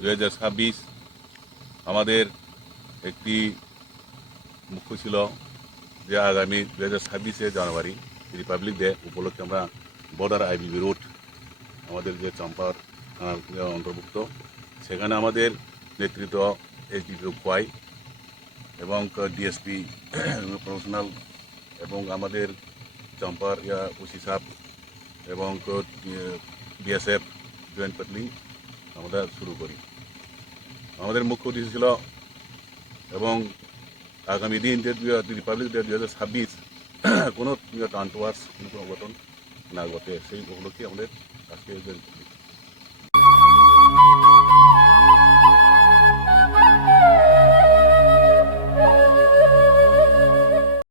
2026 আমাদের একটি মুখ্য ছিল যে আগামী 2026 জানুয়ারি রিপাবলিক ডে উপলক্ষে আমরা বর্ডার আইবিবি রোড আমাদের যে চম্পার থানার অন্তর্ভুক্ত সেখানে আমাদের নেতৃত্ব এসডিপি খোয়াই এবং ডিএসপি প্রফেশনাল এবং আমাদের চম্পার ওসি সাহেব এবং বিএসএফ জয়েন্ট প্যাট্রোলিং আমরা শুরু করি। আমাদের মুখ্য উদ্দেশ্য ছিল এবং আগামী দিন যে রিপাবলিক ডে 2026 কোনো টানটোয়ার্স কোনো অঘটন না ঘটে সেই উপলক্ষে আমাদের আজকে